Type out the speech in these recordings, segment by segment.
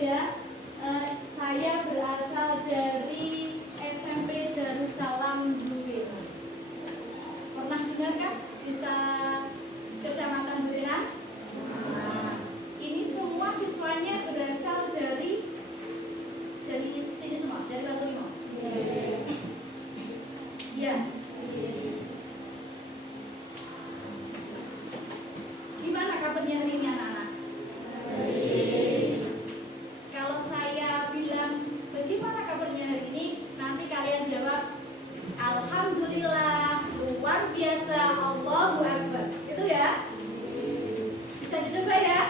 ya. Saya berasal dari SMP Darussalam Duren. Pernah dengar kan? Bisa Kecamatan Duren? Ini semua siswanya berasal dari sini semua, dari Batu Limo. Iya. Gimana kabarnya hari ini anak-anak? Kalau saya bilang bagaimana kabarnya hari ini, nanti kalian jawab Alhamdulillah, luar biasa, Allahu Akbar. Itu ya? Bisa dicoba ya?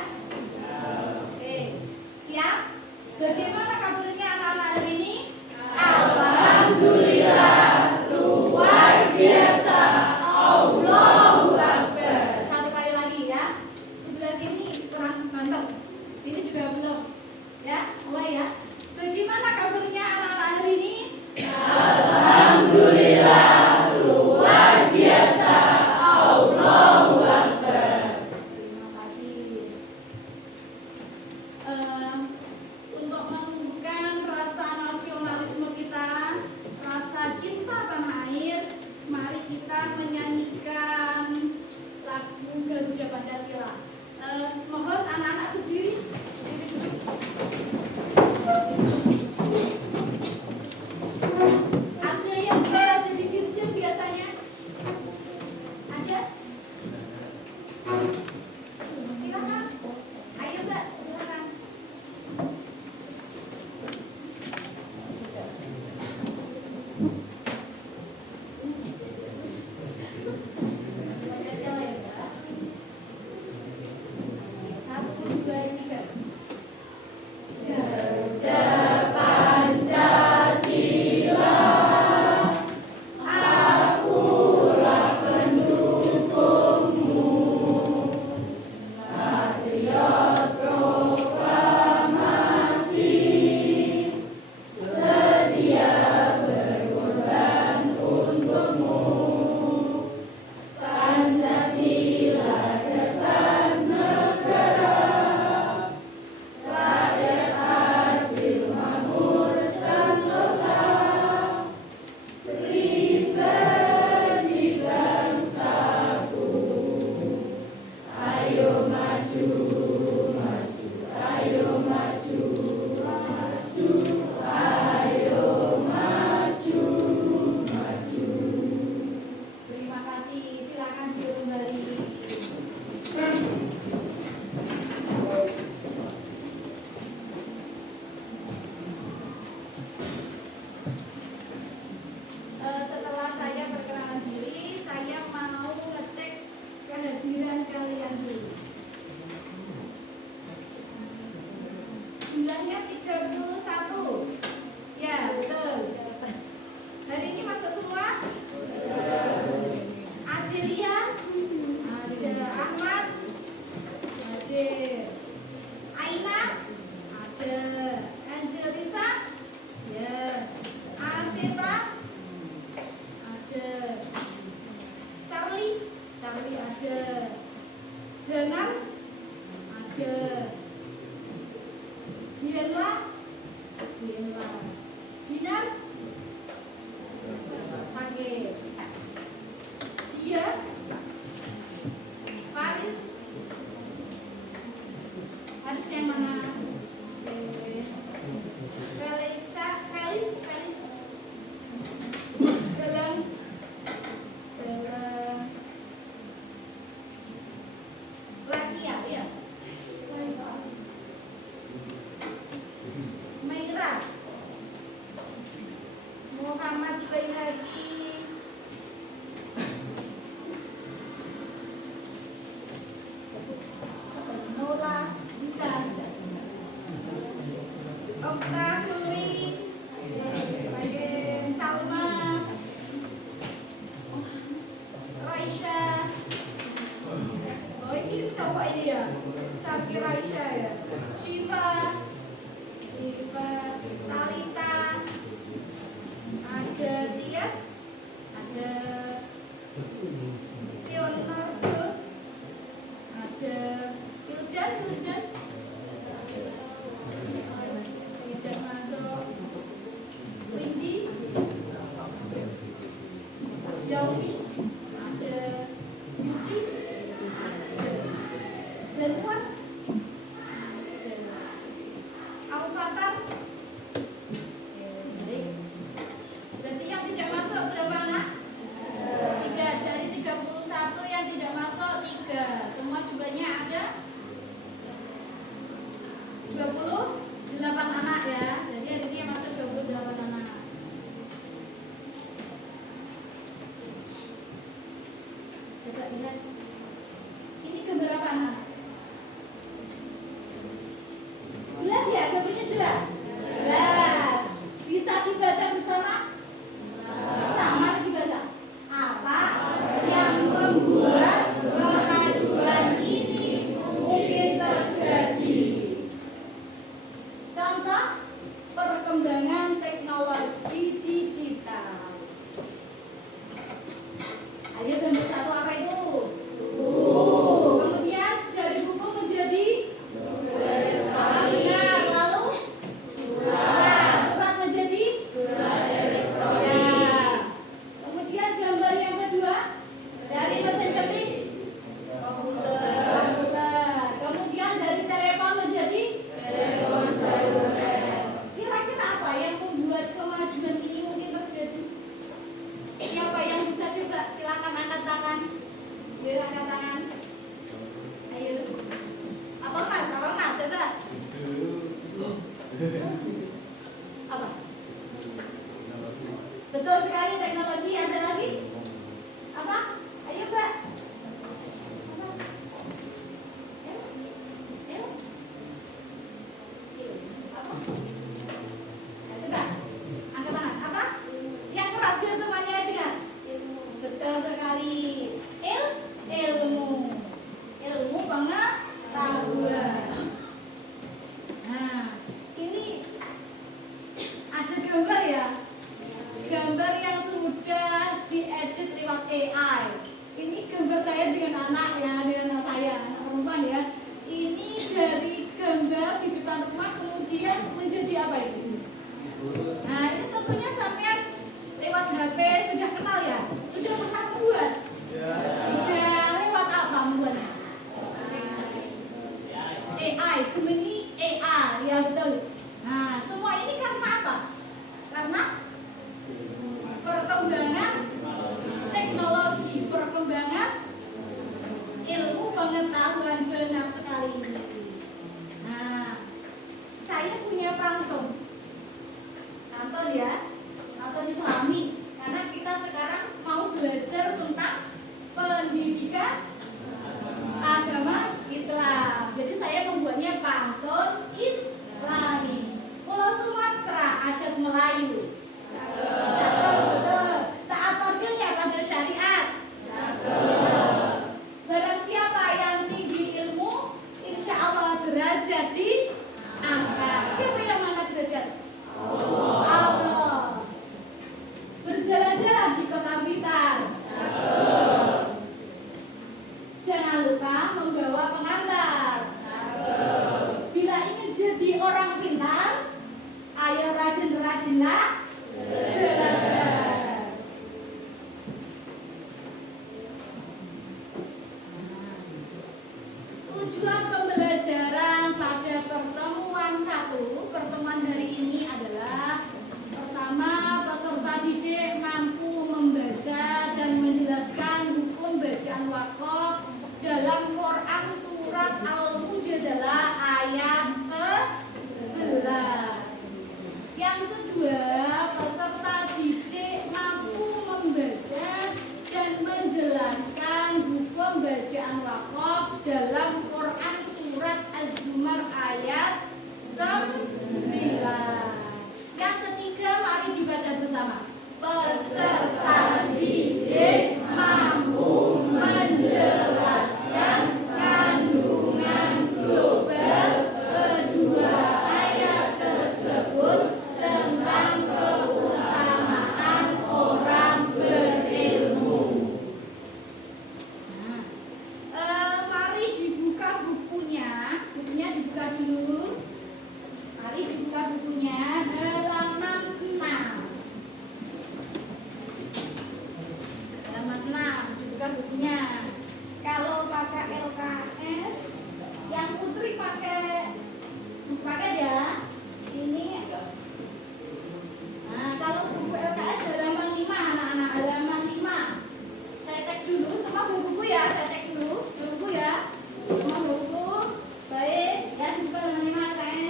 Oke, siap? Bagaimana kabarnya anak-anak hari ini? Alhamdulillah, luar biasa, Allahu Akbar. Satu kali lagi ya. Sebelah sini kurang mantap. Sini juga belum. Ya, mulai ya. Bagaimana kabarnya anak-anak hari ini? Alhamdulillah, luar biasa, Allahu Akbar. Terima kasih. Untuk menumbuhkan rasa nasionalisme kita, rasa cinta tanah air, mari kita menyanyikan lagu Garuda Pancasila. Mohon anak-anak berdiri dulu. Ada yang bisa jadi dirjen biasanya? Ada? Silakan. Ayo Mbak, silakan. Pancasila ya Mbak. 1, 2, 3. Garuda Pancasila, akulah pendukungmu, patriot proklamasi, sedia berkorban untukmu. Pancasila dasar negara, rakyat adil makmur sentosa, pribadi bangsaku. Ayo maju, maju, ayo maju, maju, ayo maju, maju. Terima kasih, silakan kembali. Setelah saya perkenalan diri, saya mau ngecek kehadiran kalian dulu. Jumlahnya 31. Ya, betul. Hari ini masuk semua? Adelian, ada Ahmad, ada Aina, ada Angelisa, ya, Aseta, ada Charlie ada Danan, ada Dianla, Dinar, sakit, dia, Faris yang mana? Felis, Dalang, Rafia, ya. Maira, Muhammad Bainadi, Nora, bisa, Okta, Chloe, Salma, Raisya. Oh ini cowok ini ya, Syakir Raisya ya. Shiva, Talita, ada Tias, ada Leonardo, ada Iljan, 28 anak ya. Jadi hari ini yang masuk 28 anak. Coba lihat. Ini gambar apa anak? Jelas ya? Gambarnya jelas? Jelas. Bisa dibaca bersama? Sama dibaca. Apa yang membuat kemajuan ini mungkin terjadi? Contoh, perkembangan teknologi digital. Ayo gambar satu apa itu? Buku. Kemudian dari buku menjadi benar. Lalu surat menjadi ya. Kemudian gambar yang kedua dari mesin ketik komputer. Kemudian dari telepon menjadi telepon seluler. Kira-kira apa yang membuat kemajuan ini mungkin terjadi? Siapa yang bisa coba? Silakan angkat tangan. Ya, angkat tangan. Ayo. Apa mas? Coba. Apa? Betul sekali, teknologi. Ada lagi? Apa? Ayo Mbak. Apa? Ayo. Apa? Coba. Angkat tangan. Apa? Yang keras biar temannya dengar. Betul sekali. Ilmu. Ilmu pengetahuan. Nah, ini ada gambar ya. Gambar yang sudah diedit lewat AI. Ini gambar saya dengan anak ya, dengan anak saya, anak perempuan ya. Ini dari gambar di depan rumah kemudian menjadi apa itu? Nah, ini tentunya sampean lewat HP sudah kenal ya? Sudah pernah membuat? Sudah. Lewat apa membuatnya? AI, Gemini AI, ya betul. Nah, semua ini karena apa? Karena perkembangan teknologi, perkembangan ilmu pengetahuan, benar sekali. Nah, saya punya pantun ya, pantun Islami, karena kita sekarang mau belajar tentang pendidikan agama Islam. Jadi saya membuatnya pantun Islami. Pulau Sumatera, adat Melayu. Cakep, betul. Taat wakilnya pada syariat. Cakep. Barang siapa yang tinggi ilmu, insya Allah derajat diangkat. Siapa yang mengangkat derajat? Allah. Berjalan-jalan di kota Blitar. Cakep. Jangan lupa membawa pengantar. Cakep. Bila ingin jadi orang pintar, ayo rajin-rajinlah belajar. Tujuan pembelajaran pada pertemuan hari ini adalah pertama, peserta didik mampu membaca dan menjelaskan hukum bacaan wakaf dalam Quran surat Al-Mujadalah ayat 11. Yang kedua, peserta didik mampu membaca dan menjelaskan hukum bacaan wakaf dalam Quran surat Az-Zumar ayat 9. Yang ketiga, mari dibaca bersama. Peserta didik mampu menjelaskan kandungan global kedua ayat tersebut tentang keutamaan orang berilmu. Mari dibuka bukunya. Bukunya dibuka dulu. Mari dibuka bukunya, halaman 6. Halaman 6, dibuka bukunya. Kalau pakai LKS, yang putri pakai ya. Ini. Nah, kalau buku LKS halaman 5, anak-anak, halaman 5. Saya cek dulu semua buku ya, saya cek dulu buku ya. Semua buku. Baik, ya dibuka halaman 5 LKS.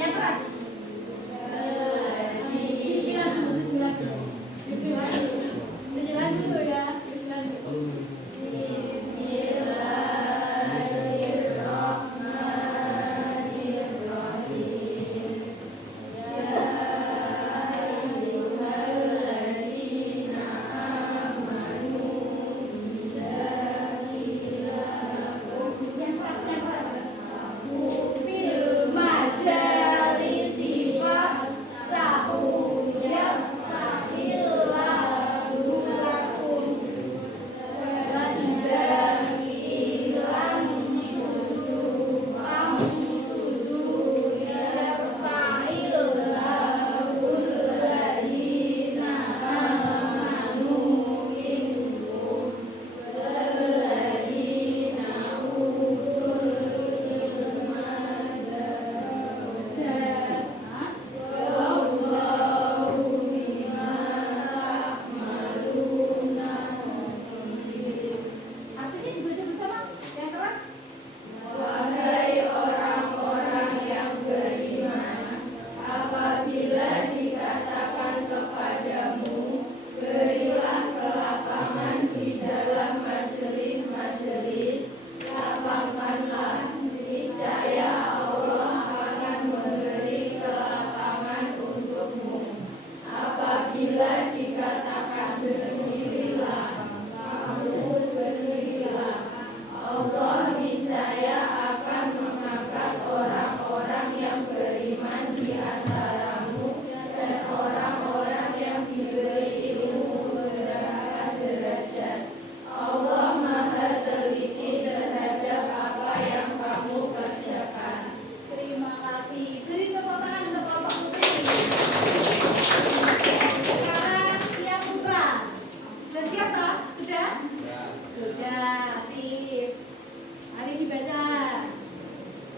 Yang keras. Bismillah dulu, bismillah dulu. Bismillah dulu. Bismillah dulu ya. Bismillah dulu.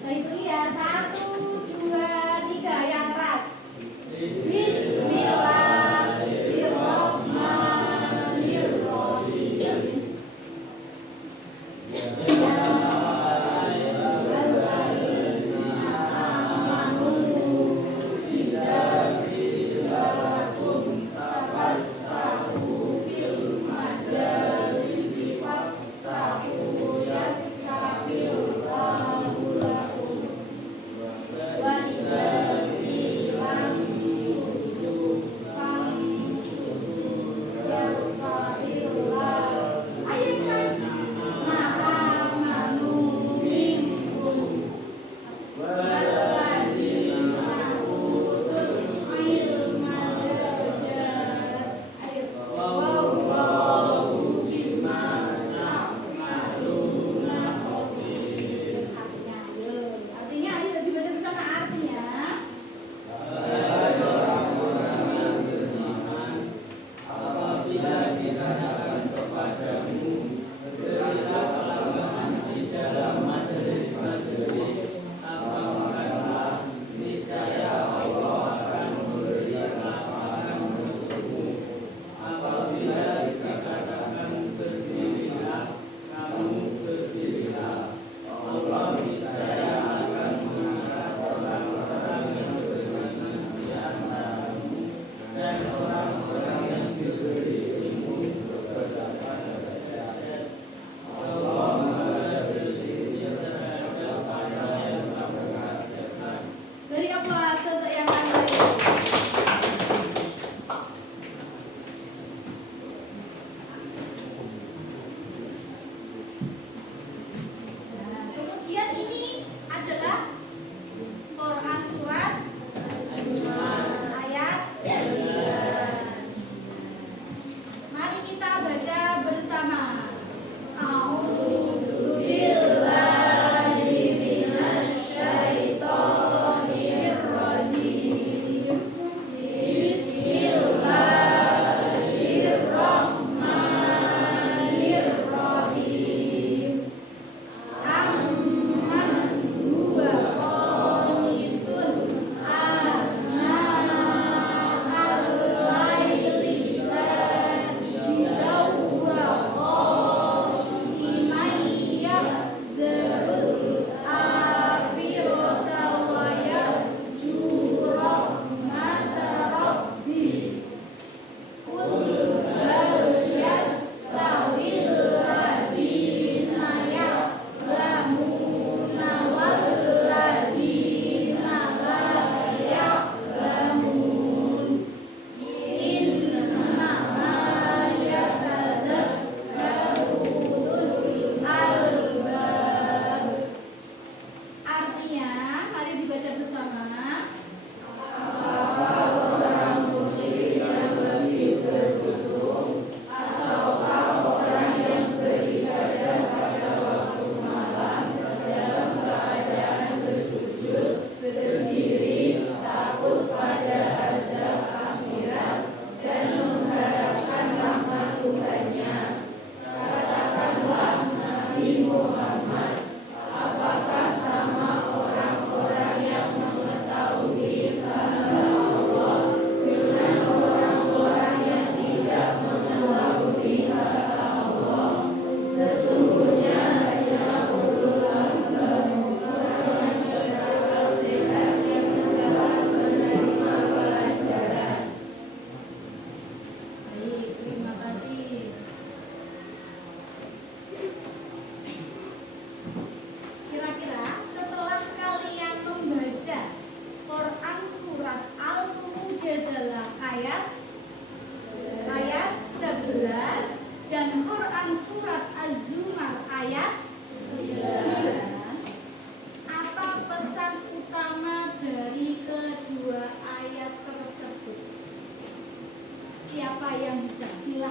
Saya hitung ya, 1, 2, 3.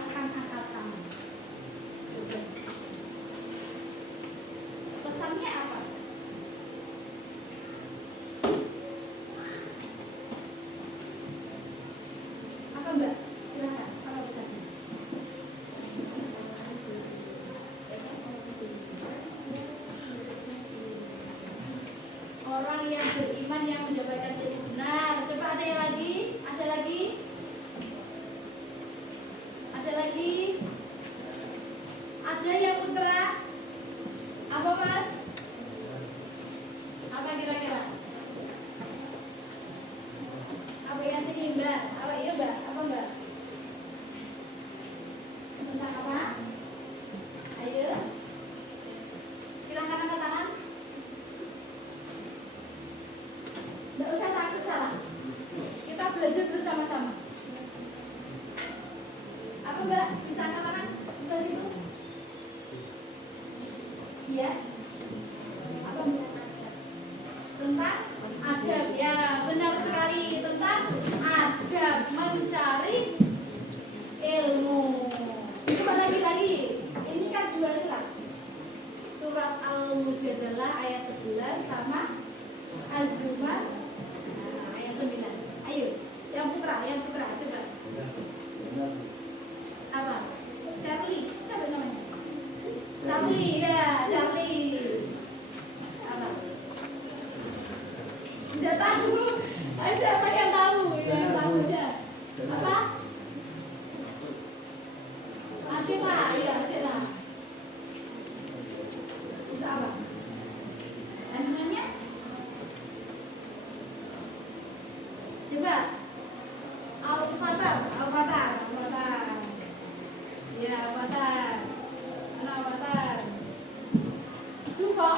silahkan angkat tangan. Coba. Pesannya apa? Apa Mbak? Silahkan. Apa pesannya? Orang yang beriman yang mendapatkan ilmu. Benar. Coba ada yang lagi? Ada lagi? Ada lagi? Ada yang putra? Apa Mas? Apa kira-kira? Apa yang sini Mbak? Apa iya Mbak? Apa Mbak? Tentang apa? Ayo. Silahkan angkat tangan. Nggak usah takut salah. Kita belajar bersama-sama. Apa Mbak? Bisa angkat tangan? Sebelah situ. Iya. Apa Mbak? Tentang adab. Ya, benar sekali. Tentang adab mencari ilmu. Coba lagi. Ini kan 2 surat. Surat Al-Mujadalah ayat 11 sama Az-Zumar ayat 9. Ayo, yang putra coba. Apa? Charlie, siapa namanya? Charlie, ya, Charlie. Apa? Tidak tahu. Siapa yang tahu? Yang tahu aja. Apa? Asyila, iya Asyila. Itu apa? Kandungannya? Coba. Al-Fatar. Ya, Al-Fatar. Mana Al-Fatar? Duho.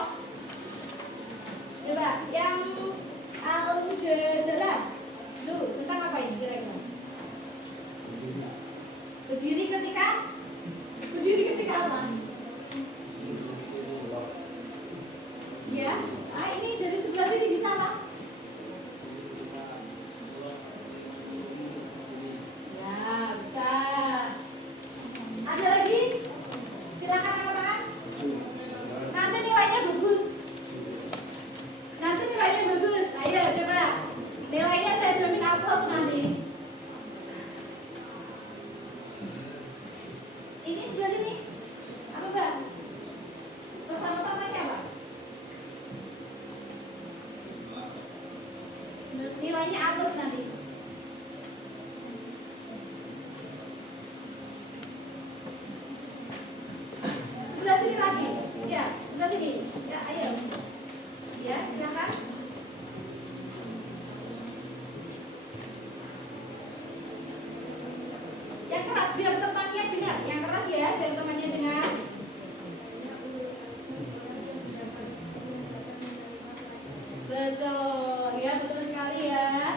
Coba, yang Al-Mujadalah. Tentang apa ini kira-kira? Berdiri ketika apa? Ya, ini dari sebelah sini di sana. Ya, bisa. Ada lagi? Silakan angkat tangan. Nanti nilainya bagus. Ayo coba. Nilainya saya jamin A+ nanti. Ini sebelah sini. Apa Mbak? Pesan utamanya apa? Nilainya A+ nanti. Sebelah sini lagi. Ya, sebelah sini. Ya, ayo. Ya, silakan. Yang keras biar temannya dengar. Yang keras ya, biar temannya dengar. Betul, ya betul sekali ya.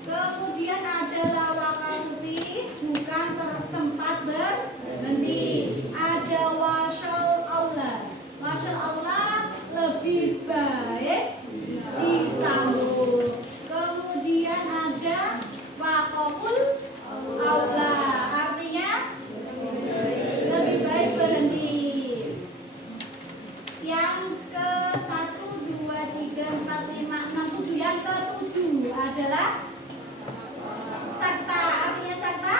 Kemudian ada lawakalufi, bukan tempat berhenti. Ada wasal aula. Wasal aula lebih baik disambung. Kemudian ada waqaful aula, artinya lebih baik berhenti. Yang ke 1, 2, 3, 4, 5, 6, 7. Yang ke 7 adalah sakta. Artinya sakta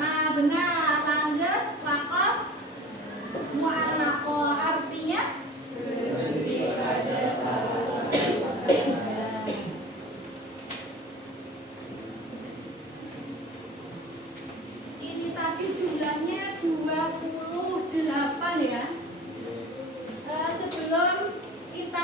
nah benar. Lanjut waqaf mu'allaqo, artinya berhenti pada salah satu perkara. Ini tadi jumlahnya 28 ya. Sebelum kita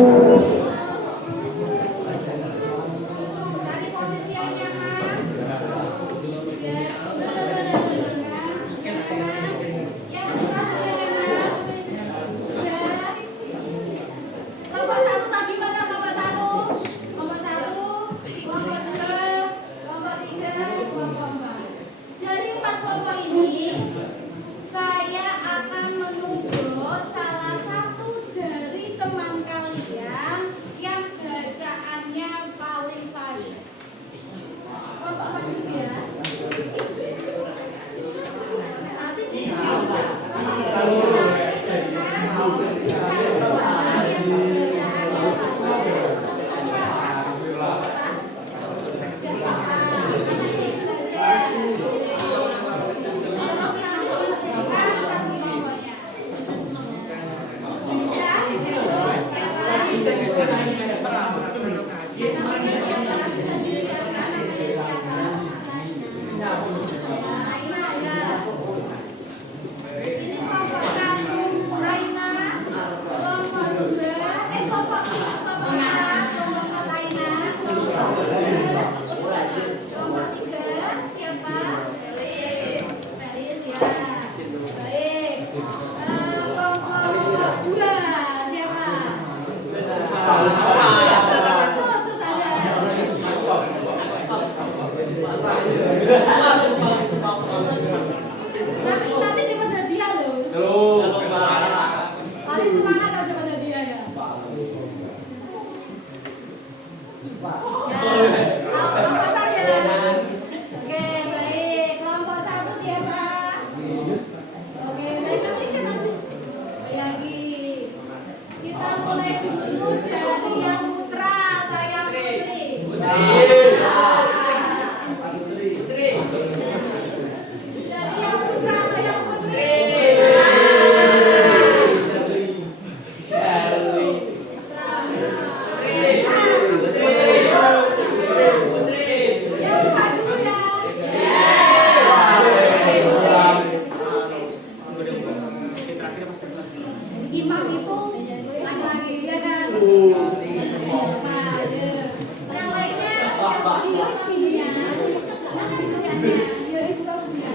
Cari posisi yang nyaman. Kelompok satu tadi mana kelompok satu? Kelompok satu, kelompok dua, kelompok tiga, kelompok empat. Dari empat kelompok ini, saya akan menunjuk salah satu dari teman kalian yang bacaannya paling baik. Kelompok apa dulu ya? Nanti nanti dapat hadiah loh. Paling semangat kalau dapat hadiah ya. Oke, baik. Kelompok satu siapa? Oke, baik. Nanti saya lanjut lagi. Kita mulai dulu dari yang putra atau yang putri. Dari yang putra atau yang putri? Yang buka dulu ya. Imam itu laki-laki ya kan? Yang lainnya siapa dirinya? Mana dirinya? Dia dibuka dulu ya.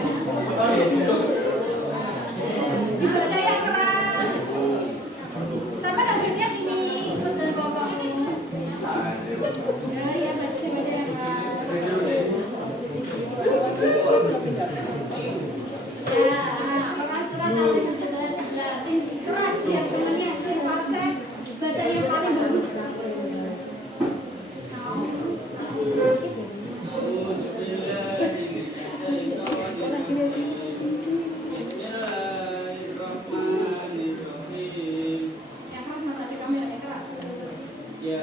Dibaca yang keras. Sama lanjutnya sini ikut dan kelompokmu. Ya, baca yang keras. Ya, orang surat al-sebelah sing keras biar temannya sing fase baca yang paling bagus. Yang keras mas ada kamera yang keras. Ya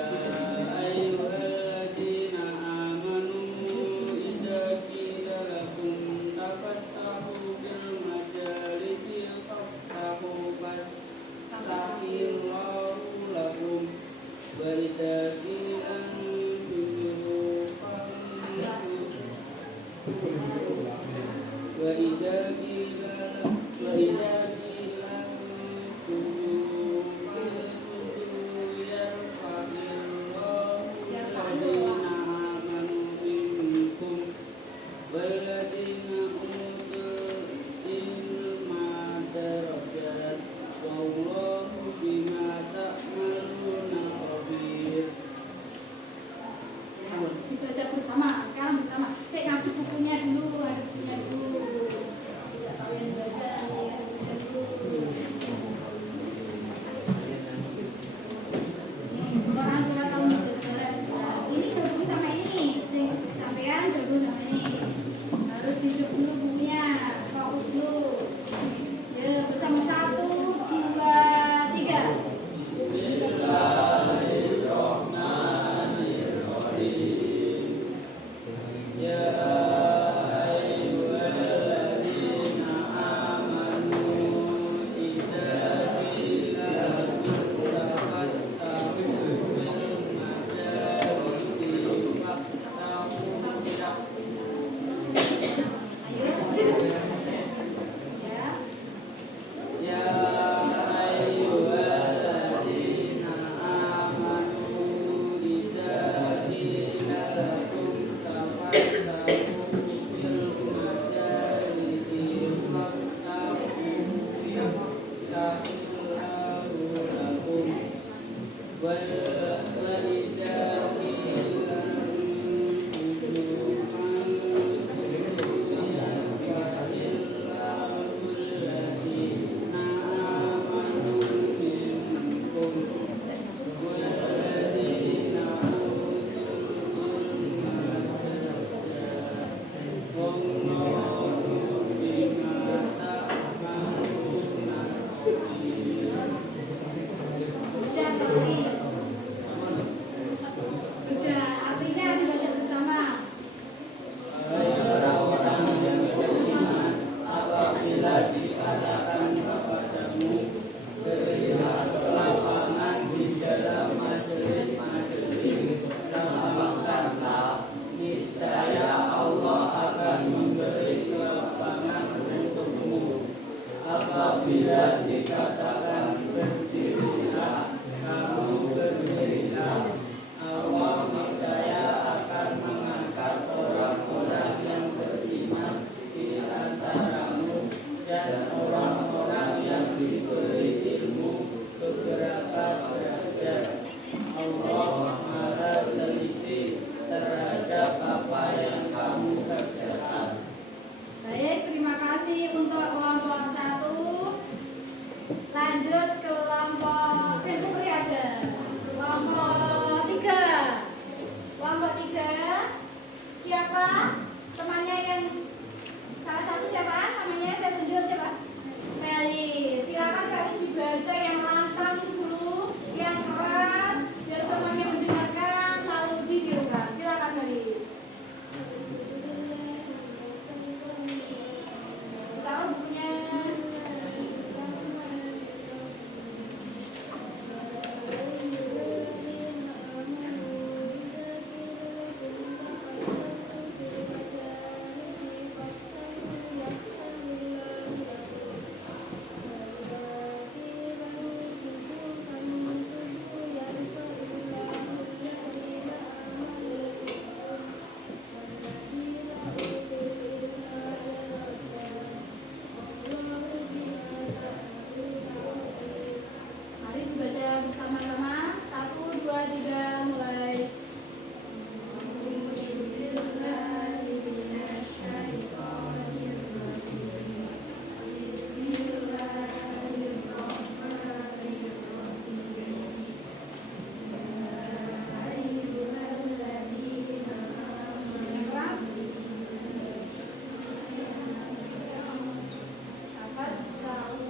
ayyuhalladzina amanu idza qila lakum tafassahu fil majalisi fafsahu fasahillahu lakum wa idza qila ansudu fansudu wa idza qila ansudu yarfa'illahu Sudah, artinya dibaca bersama. Baik, terima kasih untuk kelompok 1. Lanjut ke kelompok saya beri aja. Kelompok 3. Kelompok 3. Siapa temannya yang salah satu siapa? Namanya saya tunjuk coba. Meli. Silakan Felis dibaca yang lantang dulu, yang keras biar temannya mendengarkan lalu ditirukan. Silakan Felis. Taruh bukunya. Mari dibaca bersama-sama. 1, 2, 3, mulai. Yang keras. Nafas 1.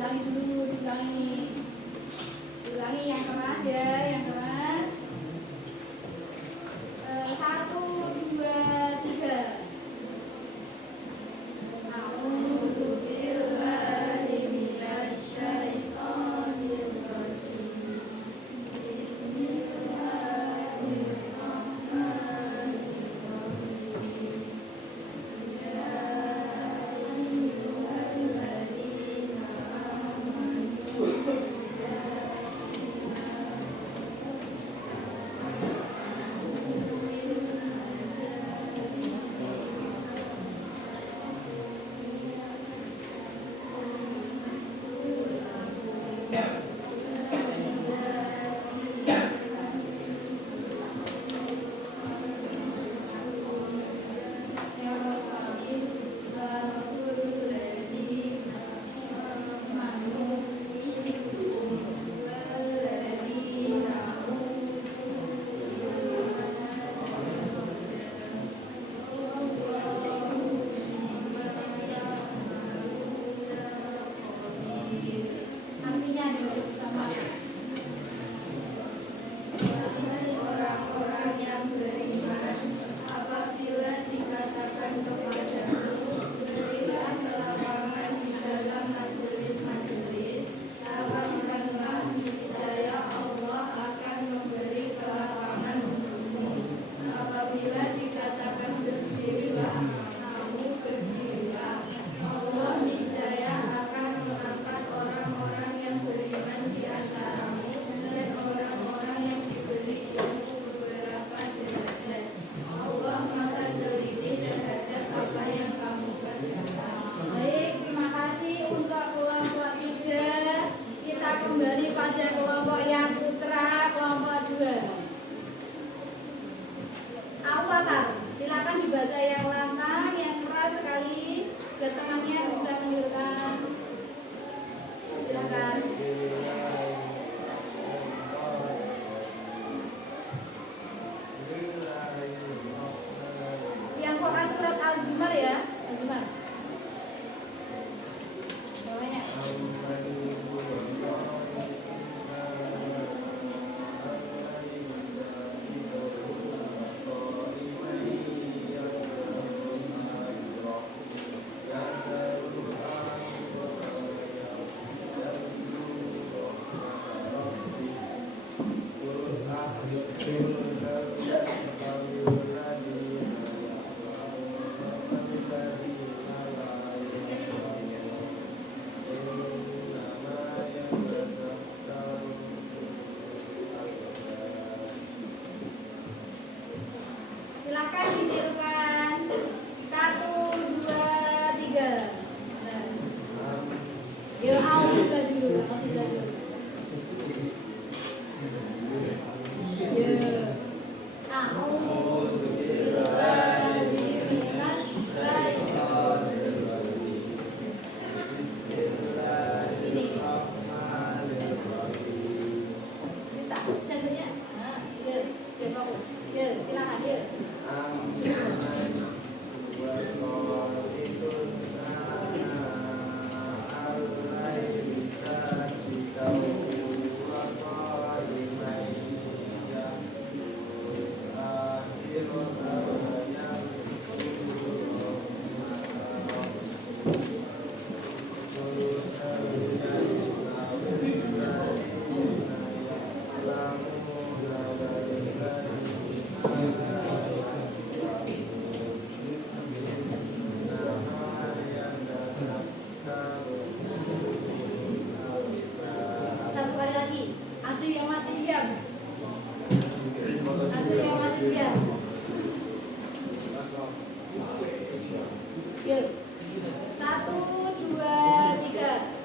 Ulangi dulu, ulangi yang keras ya, yang keras. 1, 2, 3. Yuk. 1, 2, 3.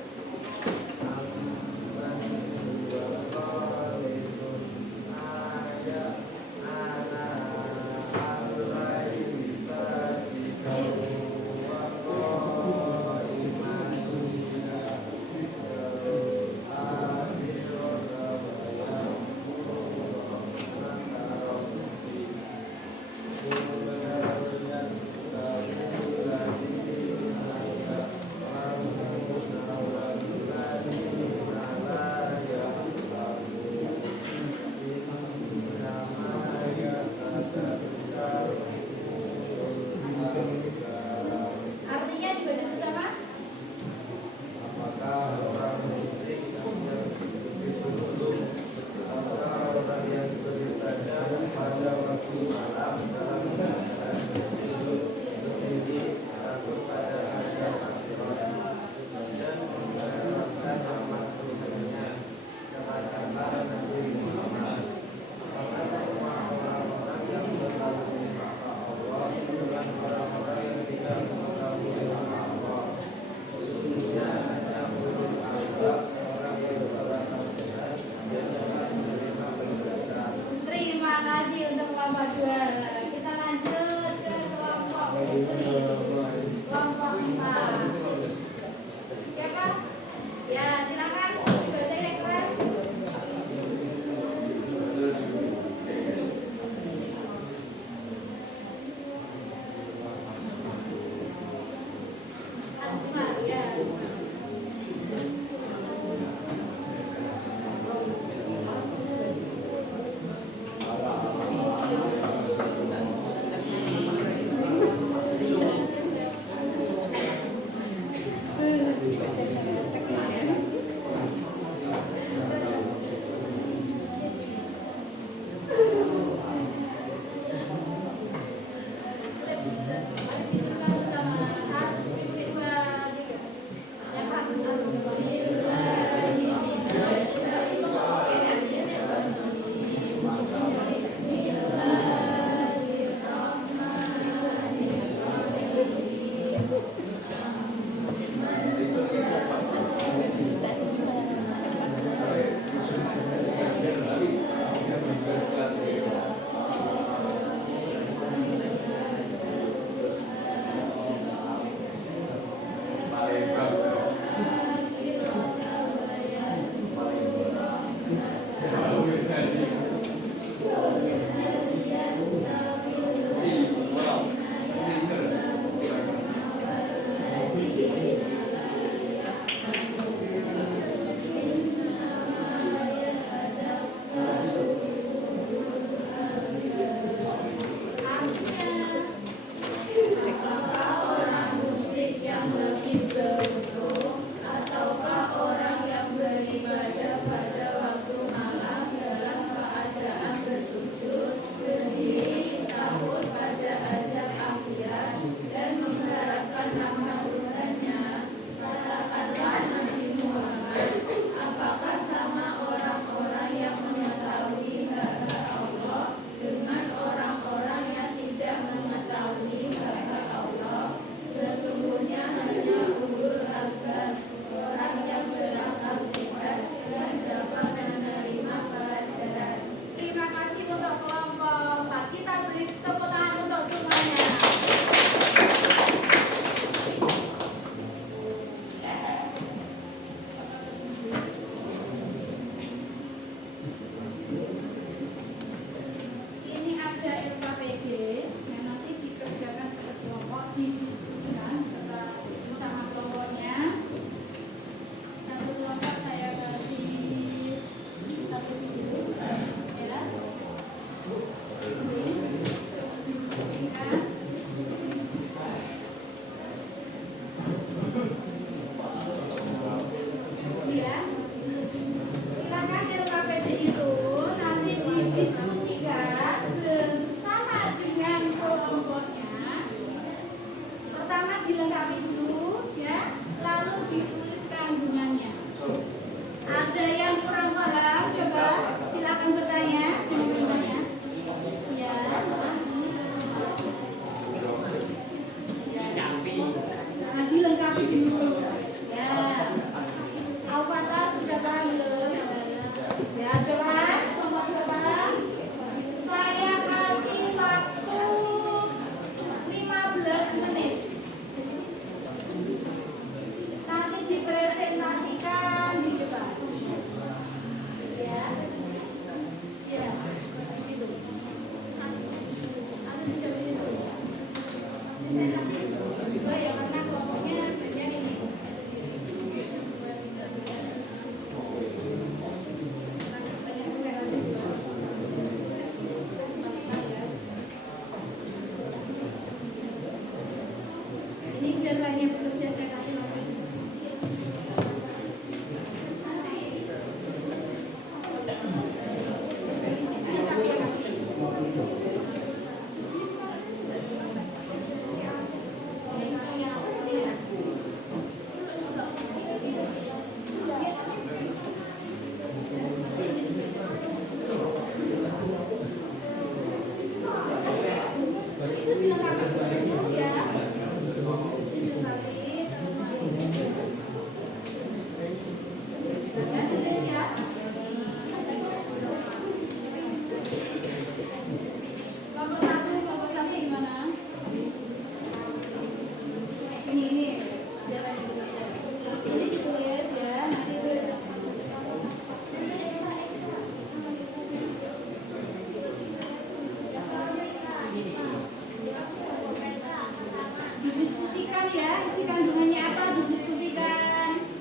Didiskusikan ya, isi kandungannya apa didiskusikan. Ya.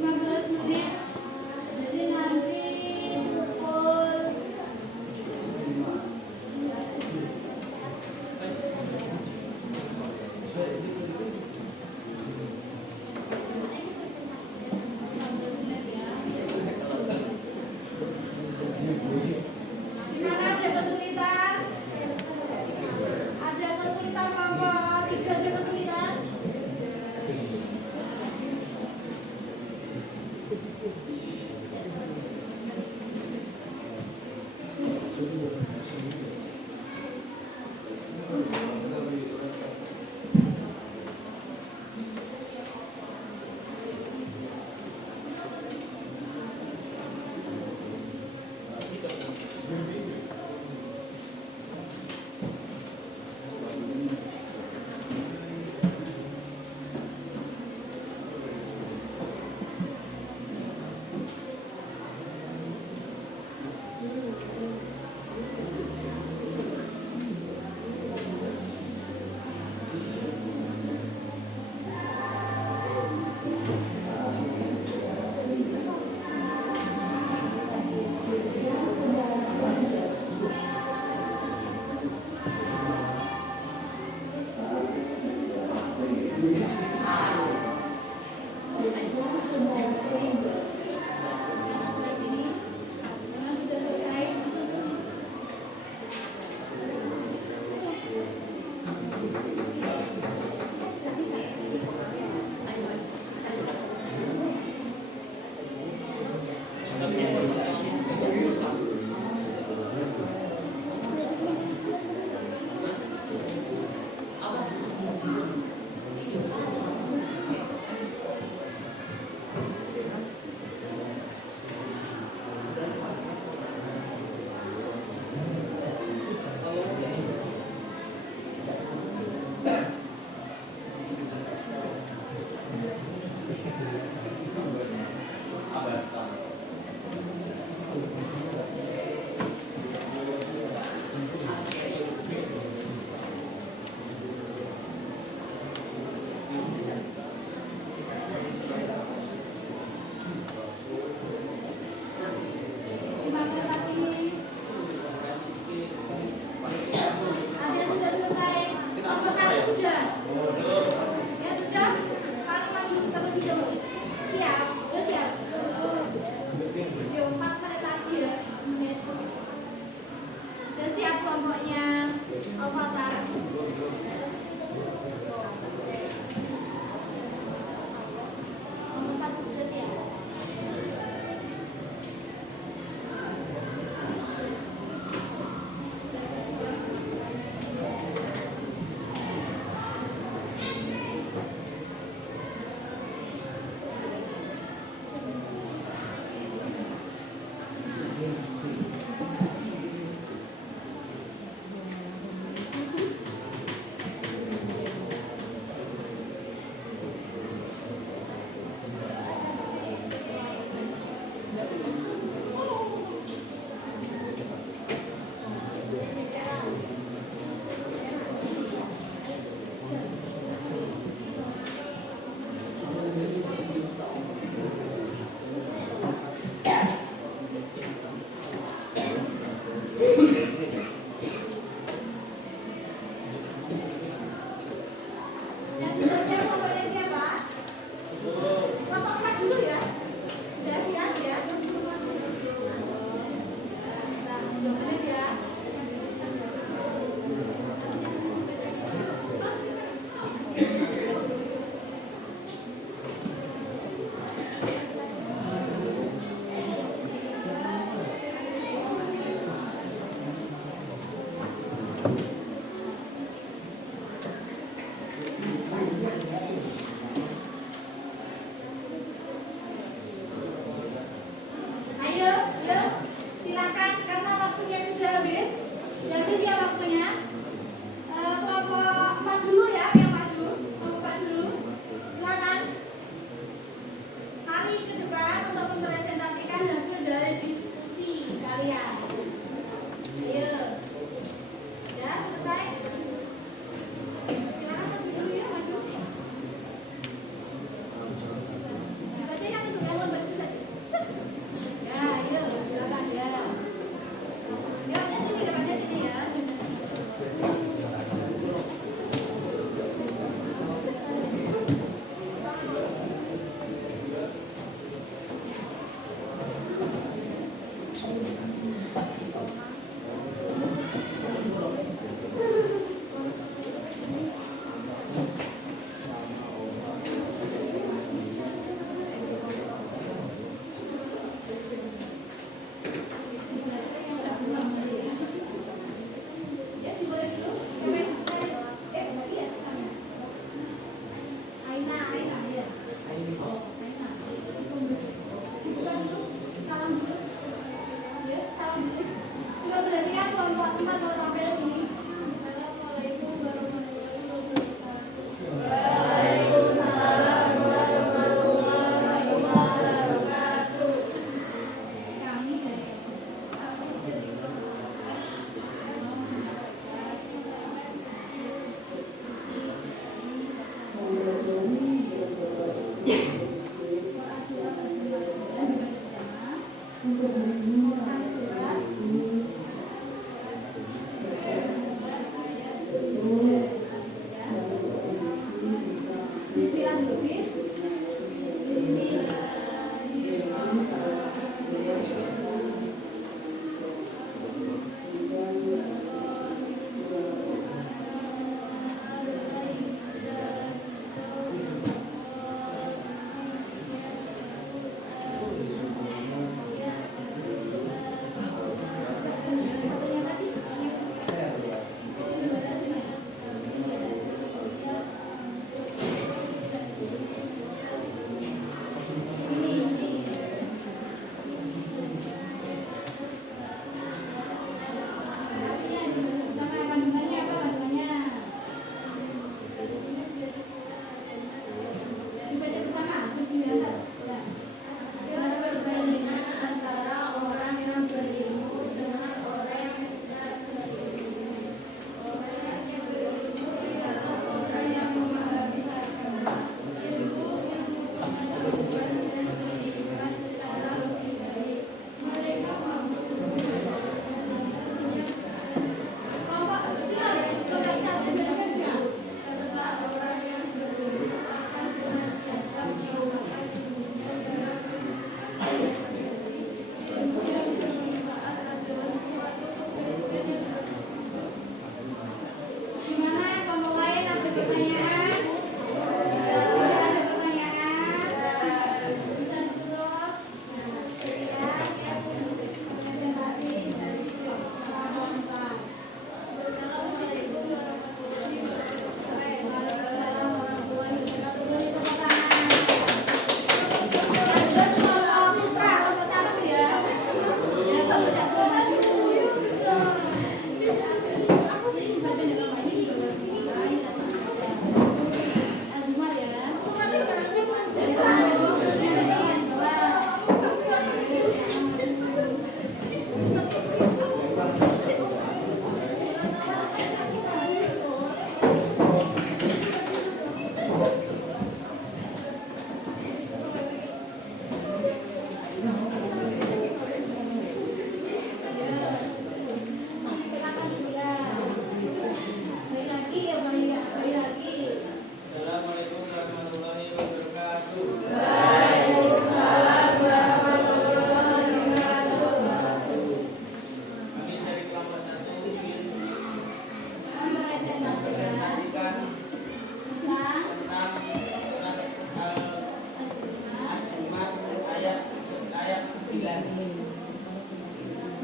15 menit. Jadi nanti pukul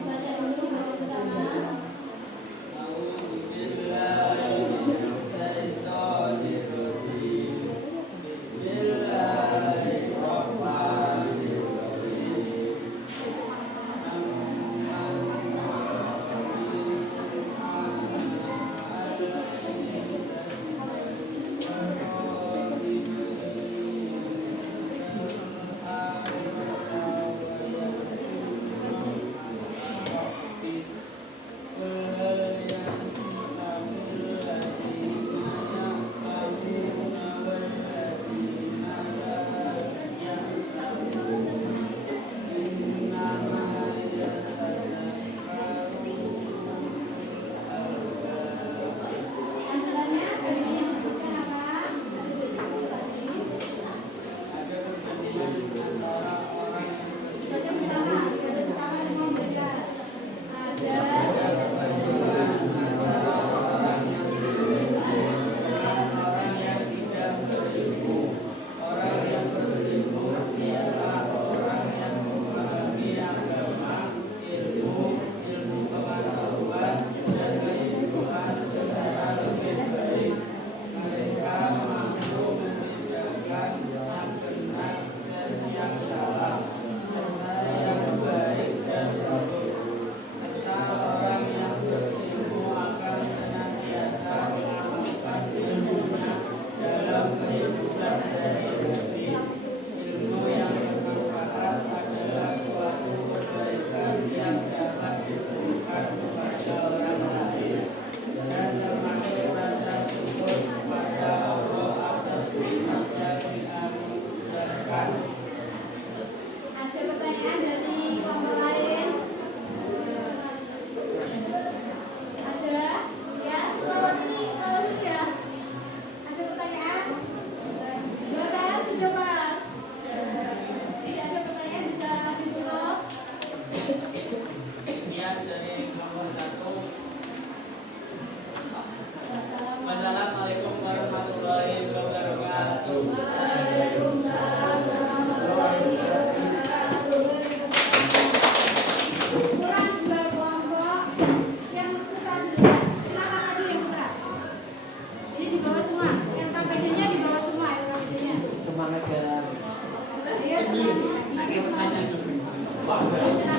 Baca dulu, baca bersama. Antaranya tadi yang disebutkan apa? Sudah disebut tadi. Baca bersama semua mereka. Ada pertanyaan dari kelompok lain? Ada? Ya, bawa sini, bawa dulu ya. Ada pertanyaan? Silakan coba. Tidak ada pertanyaan bisa ditutup. Sekian dari kelompok 1. Wassalamualaikum. Wassalamualaikum warahmatullahi wabarakatuh. Waalaikumsalam warahmatullahi wabarakatuh. Kurang dua kelompok yang putra dulu. Silakan maju yang putra. Ini di bawah semua. Yang KPD-nya di bawah semua. Yang KPD-nya. Semangat jalan. Iya, semangat. Lagi pertanyaan. Silakan.